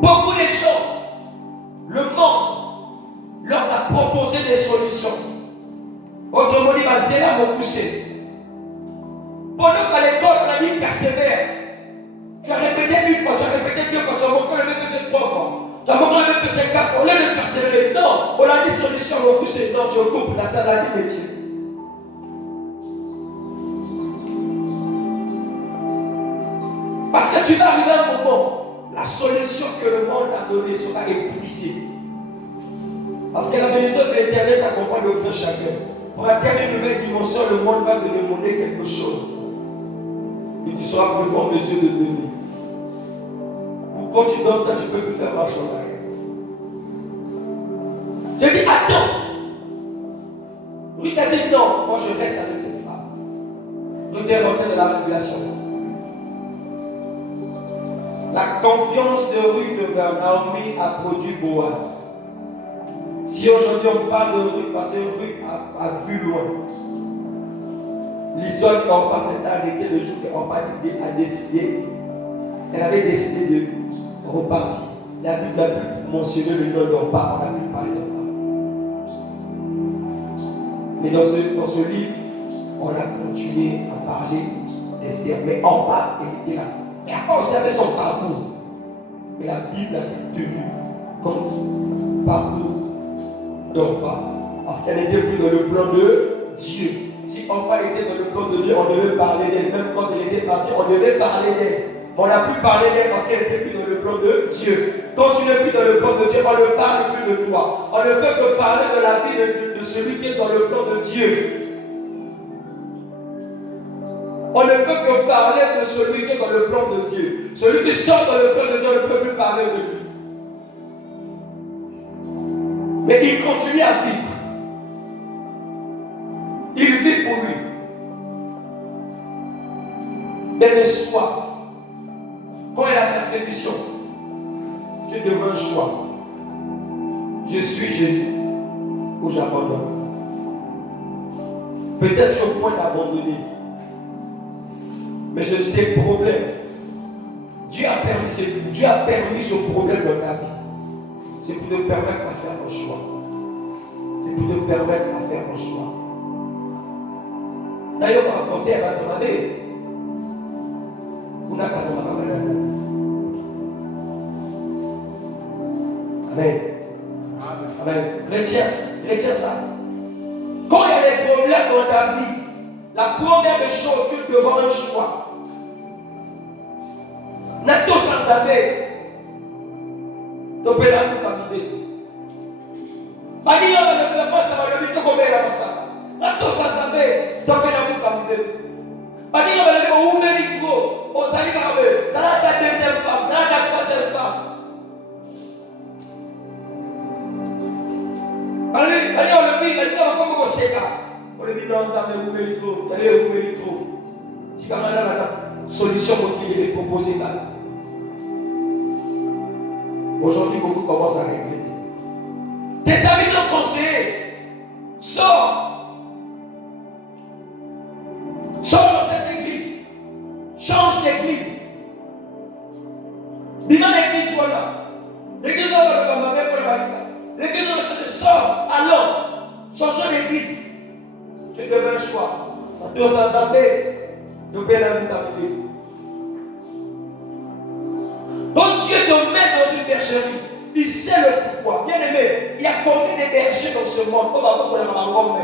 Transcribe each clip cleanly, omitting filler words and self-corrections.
Beaucoup de gens, le monde leur a proposé des solutions. Autrement dit, c'est là mon poussé. Pendant qu'à l'école, on a dit persévère. Tu as répété une fois, tu as répété deux fois, tu as manqué le même PC trois fois. Tu as manqué le même PC quatre fois, on l'a de persévérer. Non, on a dit solution, mon poussé. Non, je coupe la salle, dit métier. Parce que tu vas arriver à un moment, la solution que le monde a donnée sera épuisée. Parce que la bénédiction de l'Éternel s'accompagne de aucun chacun. Pour atteindre une nouvelle dimension, le monde va te demander quelque chose. Et tu seras plus fort en mesure de donner. Quand tu donnes ça, tu ne peux plus faire marche en arrière. Je dis attends. Ruth a dit non, moi je reste avec cette femme. Ruth est rentrée de la révélation. La confiance de Ruth vers Naomi a produit Boaz. Si aujourd'hui on parle de Ruth, parce que Ruth a vu loin. L'histoire d'Orpa s'est arrêtée le jour qu'Orpa a décidé. Elle avait décidé de repartir. La Bible a pu mentionner le nom d'Orpa, on a pu parler d'Orpa. Mais dans ce livre, on a continué à parler d'Esther. Mais Orpa, elle était là. Et Orpa aussi avait son parcours. Mais la Bible a tenu compte parcours d'Orpa. Parce qu'elle n'était plus dans le plan de Dieu. Si Orpa était dans le plan de Dieu, on devait parler d'elle. Même quand elle était partie, on devait parler d'elle. On n'a plus parlé d'elle parce qu'elle n'était plus dans le plan de Dieu. Quand tu n'es plus dans le plan de Dieu, on ne parle plus de toi. On ne peut que parler de la vie de celui qui est dans le plan de Dieu. On ne peut que parler de celui qui est dans le plan de Dieu. Celui qui sort dans le plan de Dieu, on ne peut plus parler de lui. Mais il continue à vivre. Il vit pour lui. Mais le soir, quand il y a la persécution, tu devrais un choix. Je suis Jésus ou j'abandonne. Peut-être tu es au point d'abandonner. Mais je sais le problème. Dieu a permis ce problème dans ta vie. C'est pour te permettre de faire un choix. C'est pour te permettre de faire un choix. D'ailleurs, on va penser à la demander. Amen. Amen. Retiens ça. Quand il y a des problèmes dans ta vie, la première des choses, tu devras un choix. Nato sans saber, tu peux la caminer. Mania va le passer à le vite comme elle a passé. Nato sans saber, tu peux la caminer. Mania va le dire où mérite au salut carré. Ça va ta deuxième femme, ça va ta troisième femme. Allez, on le dit, on va comme au Séga. On le dit dans un où mérite trop, allez où mérite trop. Si quand même la solution qu'il est proposée là. Aujourd'hui, beaucoup commencent à regretter. Tes amis t'ont conseillé. Sors. Sors dans cette église. Change d'église. Dis-moi l'église soit là. L'église va le commander pour le valide. L'église va le faire. Sors. Alors, changeons d'église. Tu devais un choix. Dieu sans arrêt. Dieu paie la vitalité. Quand Dieu te met dans une bergerie, il sait le pourquoi. Bien aimé, il y a combien de bergers dans ce monde?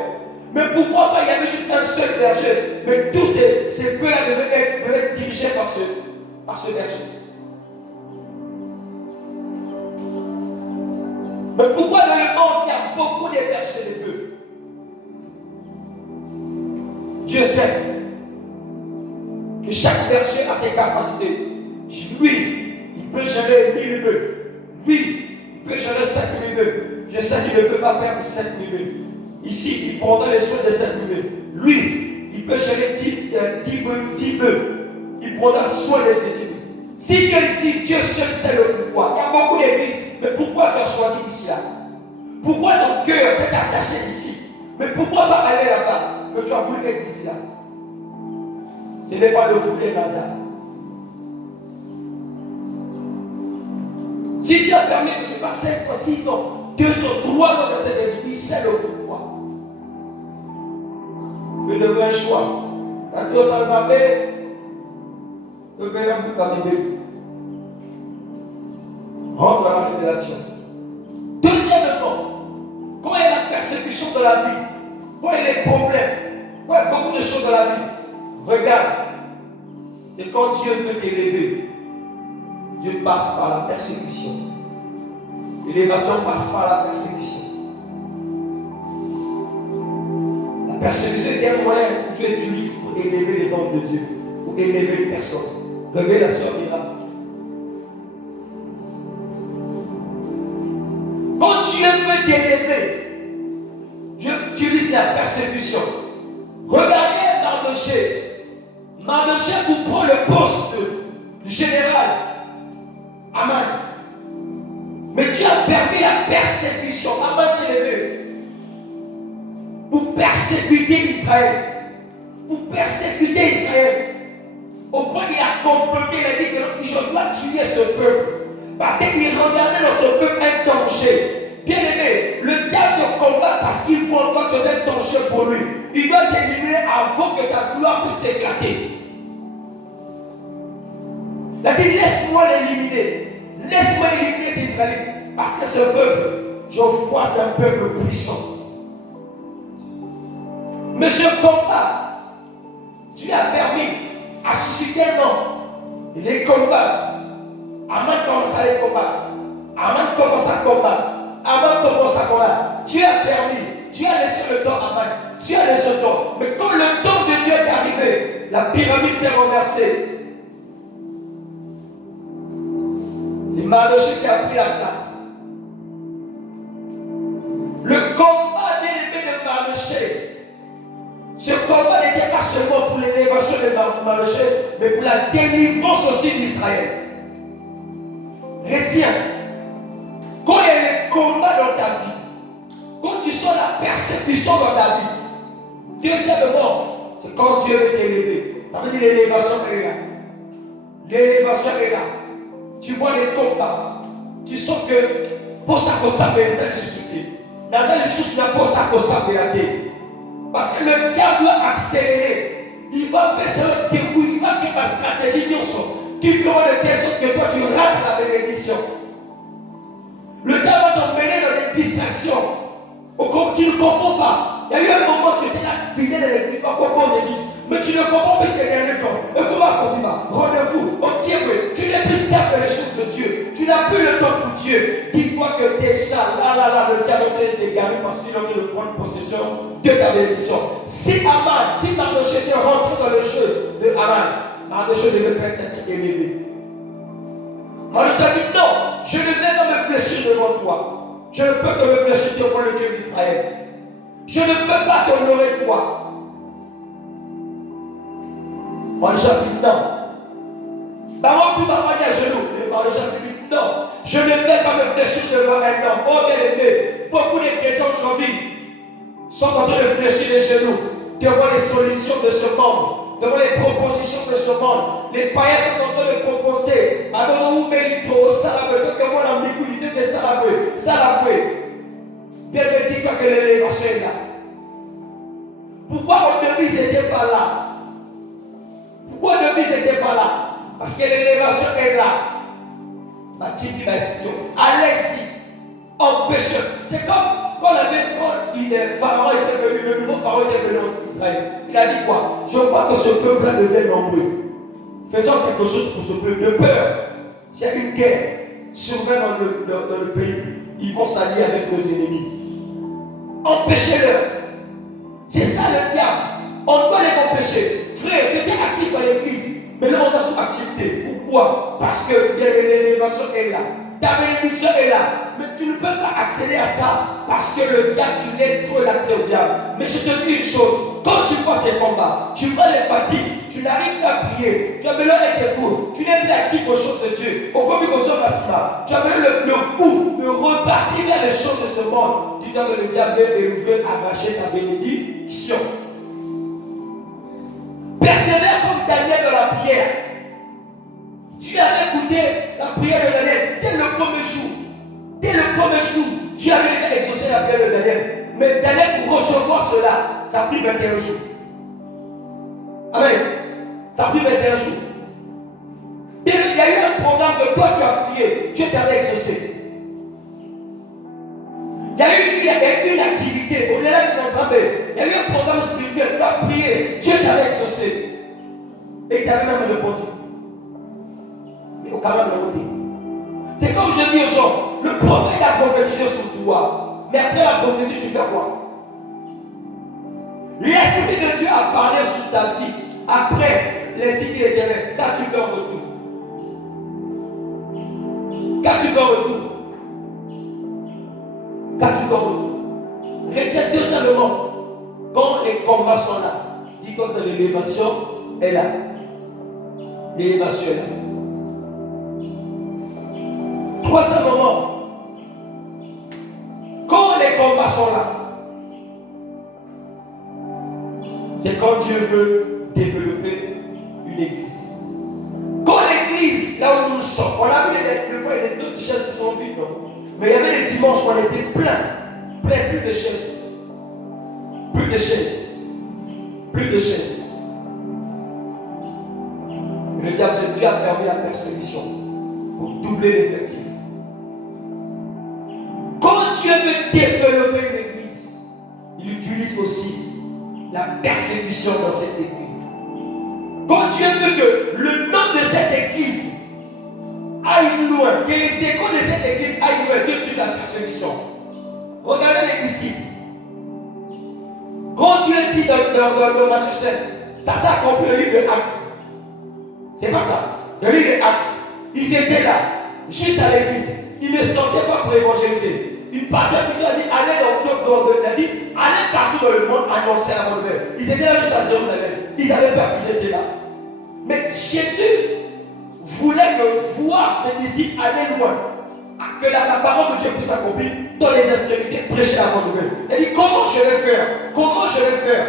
Mais pourquoi pas il y avait juste un seul berger? Mais tous ces bœufs-là devaient être dirigés par ce berger. Mais pourquoi dans le monde il y a beaucoup de bergers de bœufs? Dieu sait que chaque berger a ses capacités. Lui, il peut gérer 1000 bœufs. Lui, il peut gérer 5000 bœufs. Je sais qu'il ne peut pas perdre 5000 bœufs. Ici, il prendra les soins de 5000 bœufs. Lui, il peut gérer 10 bœufs. Il prendra soin de ces 10 bœufs. Si tu es ici, Dieu seul sait le pourquoi. Il y a beaucoup d'églises. Mais pourquoi tu as choisi ici là? Pourquoi ton cœur s'est attaché ici? Mais pourquoi pas aller là-bas? Que tu as voulu être ici là? Ce n'est pas le fruit des Lazare. Si Dieu a permis que tu fasses 5 fois 6 ans, 2 ans, 3 ans de cette vie, c'est le pourquoi. Tu devais un choix. Quand tu as zappé, tu peux aller pour t'animer. Rentre dans la révélation. Deuxièmement, quand il y a la persécution de la vie, quand il y a les problèmes, quand il y a beaucoup de choses dans la vie, regarde, c'est quand Dieu veut t'élever, Dieu passe par la persécution. L'élévation passe par la persécution. La persécution est un moyen que Dieu utilise pour élever les hommes de Dieu, pour élever les personnes. Révélation miracle. Quand Dieu veut t'élever, Dieu utilise la persécution. Regardez Mardochée. Mardochée vous prend le poste du général Aman. Mais Dieu a permis la persécution. Aman s'est levé pour persécuter Israël. Pour persécuter Israël. Au point qu'il a comploté, il a dit que je dois tuer ce peuple. Parce qu'il regardait dans ce peuple un danger. Bien aimé, le diable te combat parce qu'il faut encore que c'est un danger pour lui. Il doit t'éliminer avant que ta gloire puisse s'éclater. Il a dit, laisse-moi l'éliminer. Laisse-moi éliminer ces Israélites. Parce que ce peuple, je vois, c'est un peuple puissant. Mais ce combat, Dieu a permis à susciter un homme. Il les combat. Aman commence à les combattre. Aman commence à combattre. Aman commence à combattre. Dieu a permis. Dieu a laissé le temps à Aman. Dieu a laissé le temps. Mais quand le temps de Dieu est arrivé, la pyramide s'est renversée. C'est Mardochée qui a pris la place. Le combat bien-aimé de Mardochée, ce combat n'était pas seulement pour l'élévation de Mardochée, mais pour la délivrance aussi d'Israël. Retiens, quand il y a les combats dans ta vie, quand tu sens la persécution dans ta vie, deuxièmement, c'est quand Dieu veut t'élever. Ça veut dire l'élévation est là. L'élévation est là. Tu vois les combats. Tu sens que pour ça qu'on s'appelle les susciter. Dans les sources, n'a pas ça qu'on s'appelle. Parce que le diable doit accélérer. Il va baisser le dégoût, il va créer la stratégie qui feront de telle sorte que toi tu rates la bénédiction. Le diable va t'emmener dans des distractions. Tu ne comprends pas. Il y a eu un moment où tu étais là, fidèle à l'église, pas comprendre l'église. Mais tu ne comprends pas ce qu'il y a dernier temps. Et comment comprendre? Rendez-vous. Ok, oui. Tu n'es plus stable dans les choses de Dieu. Tu n'as plus le temps pour Dieu. Dis-toi que déjà, le diable est égaré parce qu'il a envie de prendre possession de ta bénédiction. Si Mardochée était rentré dans le jeu de Aman, Mardochée devait être élevé. Mardochée a dit non, je ne vais pas me fléchir devant toi. Je ne peux que me fléchir devant le Dieu d'Israël. Je ne peux pas t'honorer toi. Mardochée a dit non. Baron tout m'a pas dit à genoux. Mardochée a dit non, je ne vais pas me fléchir devant un homme. Oh bien aimé, beaucoup de chrétiens aujourd'hui sont en train de fléchir les genoux devant les solutions de ce monde, devant les propositions de ce monde. Les païens sont en train de proposer. Alors où mérite ça la veut, que moi l'ambiguïté de ça la veut. Bien me dit que l'élévation est là. Pourquoi au début n'était pas là? Pourquoi au début n'était pas là? Parce que l'élévation est là. Mathilde m'a expliqué. Allez-y, empêchez. C'est comme quand Pharaon était venu, le nouveau Pharaon était venu en Israël. Il a dit quoi? Je vois que ce peuple-là devient nombreux. Faisons quelque chose pour ce peuple de peur. S'il y a une guerre survient dans le pays, ils vont s'allier avec nos ennemis. Empêchez-le. C'est ça le diable. On doit les empêcher. Frère, tu étais actif à l'église, mais là on a sous activité. Pourquoi? Parce que l'élévation est là. Ta bénédiction est là. Mais tu ne peux pas accéder à ça parce que le diable, tu laisses trop l'accès au diable. Mais je te dis une chose, quand tu vois ces combats, tu vois les fatigues, tu n'arrives pas à prier, tu as besoin d'être court, tu n'es plus actif aux choses de Dieu. Au premier besoin tu as besoin le goût de repartir vers les choses de ce monde. Tu dois que le diable veut arracher ta bénédiction. Persévère comme Daniel dans la prière. Tu avais écouté la prière de Daniel dès le premier jour. premier jour, Dieu avait déjà exaucé la prière de Daniel. Mais Daniel, pour recevoir cela, ça a pris 21 jours. Amen. Ça a pris 21 jours. Il y a eu un programme que toi tu as prié, Dieu t'avait exaucé. Il y a eu une activité, au-delà de l'ensemble, il y a eu un programme spirituel, tu as prié, Dieu t'avait exaucé. Et il t'avait même répondu. Mais au calme de côté. C'est comme je dis aux gens, le prophète a prophétisé sur toi, mais après la prophétie, tu fais quoi? L'Esprit de Dieu a parlé sur ta vie. Après, l'Esprit éternel, qu'as-tu fait en retour? Qu'as-tu fait en retour? Qu'as-tu fait en retour? Retiens deux seulement. Quand les combats sont là, dis-toi que l'élévation est là. L'élévation est là. Troisième moment. Quand les combats sont là, c'est quand Dieu veut développer une église. Quand l'église, là où nous sommes, on a vu des fois il y a d'autres chaises qui sont vides, non? Mais il y avait des dimanches où on était plein, plus de chaises. Plus de chaises. Plus de chaises. Et le diable, Dieu a permis la persécution pour doubler l'effectif. Quand Dieu veut développer une église, il utilise aussi la persécution dans cette église. Quand Dieu veut que le nom de cette église aille loin, que les échos de cette église aillent loin, Dieu utilise la persécution. Regardez les disciples. Quand Dieu dit dans Matthieu 7, ça s'est accompli le livre de Actes. C'est pas ça. Le livre de Actes. Ils étaient là, juste à l'église. Ils ne sortaient pas pour évangéliser. Ils partaient plutôt, allez partout dans le monde annoncer la bonne nouvelle. Ils étaient là juste à Jérusalem. Ils avaient peur qu'ils étaient là. Mais Jésus voulait voir ses disciples aller loin. Que la parole de Dieu puisse s'accomplir dans les extrémités, prêcher la bonne nouvelle. Il dit comment je vais faire? Comment je vais faire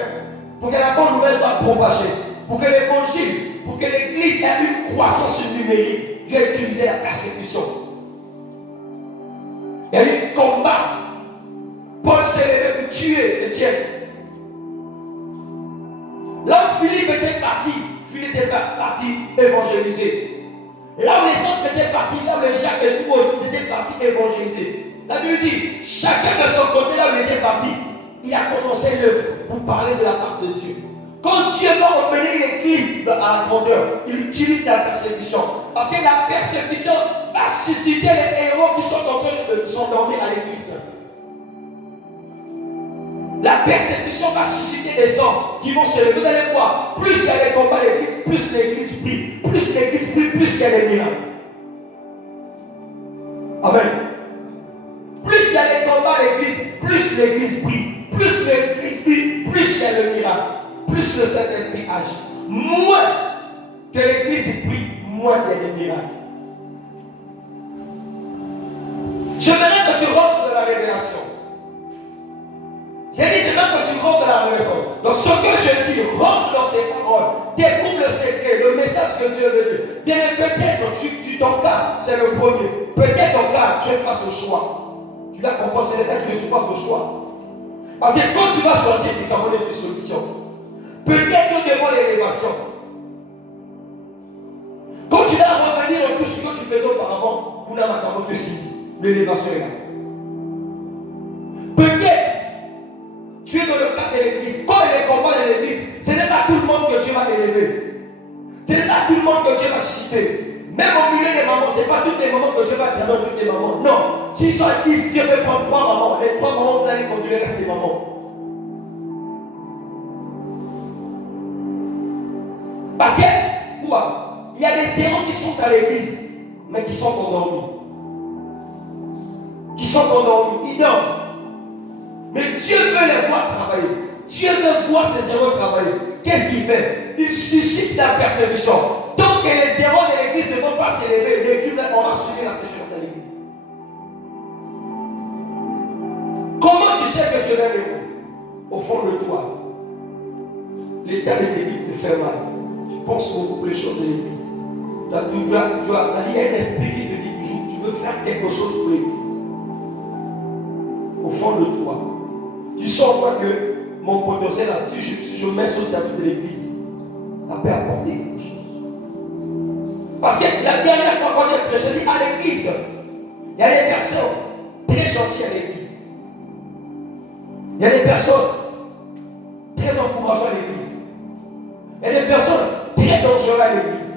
pour que la bonne nouvelle soit propagée? Pour que l'évangile, pour que l'église ait une croissance numérique, Dieu a utilisé la persécution. Il y a eu combat. Paul s'est levé pour tuer Étienne. Là où Philippe était parti évangéliser. Là où les autres étaient partis, là où les Jacques et tout autres, ils étaient partis évangéliser. La Bible dit, chacun de son côté, là où il était parti, il a commencé l'œuvre pour parler de la part de Dieu. Quand Dieu va emmener l'église à la grandeur, il utilise la persécution. Parce que la persécution va susciter les héros qui sont en train de s'endormir à l'église. La persécution va susciter des hommes qui vont se lever. Vous allez voir, plus il y a des combats à l'église, plus l'église brille. Plus l'église brille, plus il y a des miracles. Amen. Plus il y a des combats à l'église, plus l'église brille. Plus l'église brille, plus il y a le miracle. Plus le Saint-Esprit agit. Moins que l'église brille, moins il y a des miracles. J'aimerais que tu rentres dans la révélation. J'ai dit, j'aimerais que tu rentres dans la révélation. Dans ce que je dis, rentre dans ces paroles. Découvre le secret, le message que Dieu veut dire. Bien, peut-être, ton cas, c'est le premier. Peut-être ton cas, tu es face au choix. Tu dois comprendre, est-ce que je suis face au choix? Parce que quand tu vas choisir, tu vas donner une solution. Peut-être devant l'élévation. Quand tu vas revenir dans tout ce que tu faisais auparavant, vous n'avez pas entendu ici. L'élévation est là. Peut-être tu es dans le cadre de l'église. Quand les combats de l'église, ce n'est pas tout le monde que Dieu va élever. Ce n'est pas tout le monde que Dieu va susciter. Même au milieu des mamans, ce n'est pas toutes les mamans que Dieu va prendre toutes les mamans. Non. S'ils sont à 10, Dieu peut prendre 3 mamans. Les 3 mamans, vous allez conduire le reste des mamans. Parce que, quoi? Il y a des héros qui sont à l'église, mais qui sont endormis. Ils dorment. Mais Dieu veut les voir travailler. Dieu veut voir ses héros travailler. Qu'est-ce qu'il fait? Il suscite la persécution. Donc que les héros de l'église ne vont pas s'élever, l'église aura suivi la sécheresse de l'église. Comment tu sais que tu es un héros? Au fond de toi, l'état de tes vies te fait mal. Tu penses beaucoup les choses de l'église. Ça dit, il y a un esprit qui te dit toujours, tu veux faire quelque chose pour l'église. fond de toi. Tu sens toi que mon potentiel, si je mets sur le service de l'église, ça peut apporter quelque chose. Parce que la dernière fois quand j'ai prêché à l'église, il y a des personnes très gentilles à l'église. Il y a des personnes très encourageantes à l'église. Il y a des personnes très dangereuses à l'église.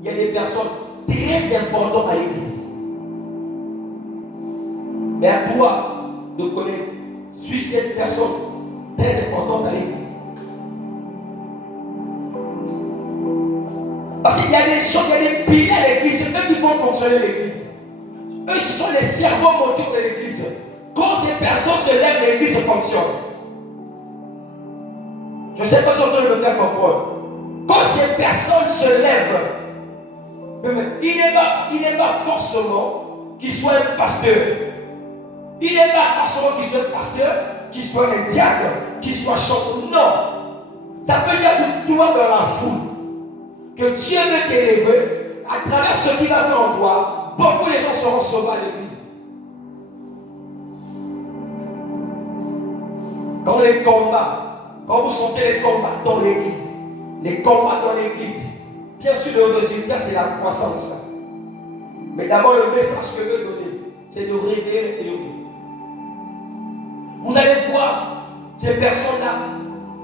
Il y a des personnes très importantes à l'église. Mais à toi de connaître, suis cette personne très importante à l'église. Parce qu'il y a des gens, il y a des piliers à l'église, c'est eux qui font fonctionner l'église. Eux, ce sont les cerveaux moteurs de l'église. Quand ces personnes se lèvent, l'église fonctionne. Je ne sais pas si on peut me faire comprendre. Quand ces personnes se lèvent, il n'est pas forcément qu'il soit un pasteur. Il n'est pas forcément qu'il soit un pasteur, qu'il soit un diacre, qu'il soit chanteur. Non. Ça peut dire que toi dans la foule, que Dieu veut t'élever, à travers ce qu'il va faire en toi, beaucoup de gens seront sauvés à l'église. Quand les combats, quand vous sentez les combats dans l'église, bien sûr le résultat c'est la croissance. Mais d'abord le message que je veux donner, c'est de réveiller les héros. Vous allez voir, ces personnes-là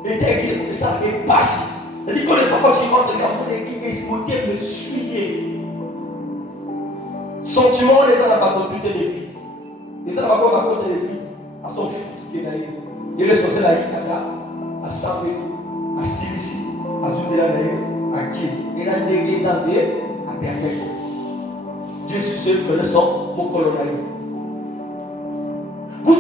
étaient guidées comme ça, et passent. C'est-à-dire que les fois quand ils rentrent dans l'église, ils me suivent. Sentiment, les a pas toute l'église. Les a pas raconté l'église à son fils qui est là. Il est sorti là, à Sambé, à Silici, à Zuzélanaï, à qui. Il a l'église à permettre. Jésus seul connaissant mon colonel.